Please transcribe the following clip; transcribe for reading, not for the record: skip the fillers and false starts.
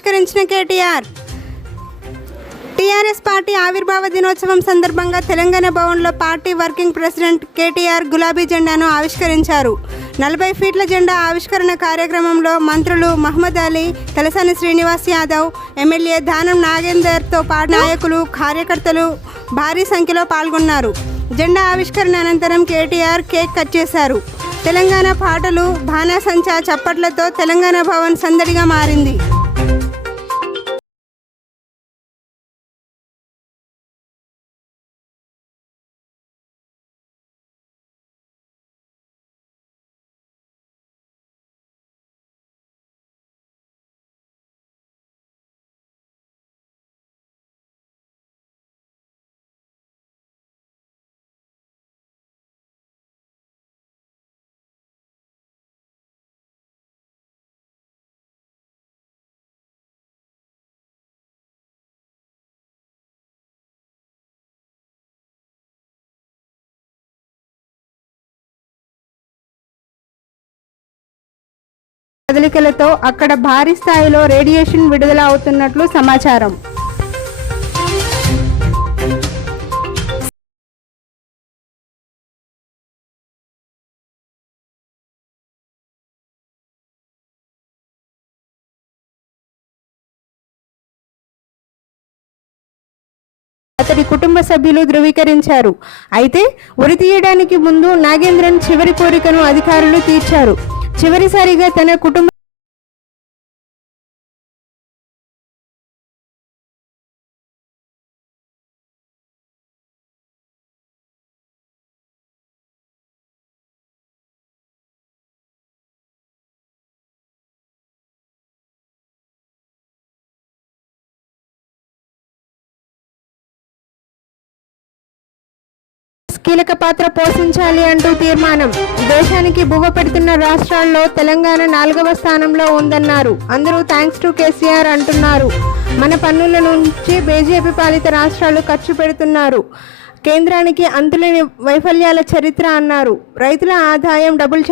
ఆవిష్కరించిన KTR. TRS party ఆవిర్భావ దినోత్సవం సందర్భంగా తెలంగాణ భవన్లో పార్టీ వర్కింగ్ ప్రెసిడెంట్ కేటీఆర్ గులాబీ జెండాను ఆవిష్కరించారు. 40 ఫీట్ల జెండా ఆవిష్కరణ కార్యక్రమంలో మంత్రులు మహమ్మద్ అలీ, తలసాని శ్రీనివాస్ యాదవ్, ఎమ్మెల్యే దానం నాగేందర్తో పాటు నాయకులు, కార్యకర్తలు భారీ సంఖ్యలో పాల్గొన్నారు. జెండా ఆవిష్కరణ అనంతరం కేటీఆర్ కేక్ కట్ చేశారు. తెలంగాణ పాటలు, బాణాసంచా చప్పట్లతో తెలంగాణ భవన్ సందడిగా మారింది. కదలికలతో అక్కడ భారీ స్థాయిలో రేడియేషన్ విడుదల అవుతున్నట్లు సమాచారం. అతడి కుటుంబ సభ్యులు ధృవీకరించారు. అయితే ఉరి తీయడానికి ముందు నాగేంద్రన్ చివరి కోరికను అధికారులు తీర్చారు. చివరిసారిగా తన కుటుంబ కీలక పాత్ర పోషించాలి అంటూ తీర్మానం. దేశానికి బువ్వ పెడుతున్న రాష్ట్రాల్లో తెలంగాణ 4వ స్థానంలో ఉందన్నారు. అందరూ థ్యాంక్స్ టు కేసీఆర్ అంటున్నారు. మన పన్నుల నుంచి బీజేపీ పాలిత రాష్ట్రాలు ఖర్చు పెడుతున్నారు. కేంద్రానికి అంతులేని వైఫల్యాల చరిత్ర అన్నారు. రైతుల ఆదాయం డబుల్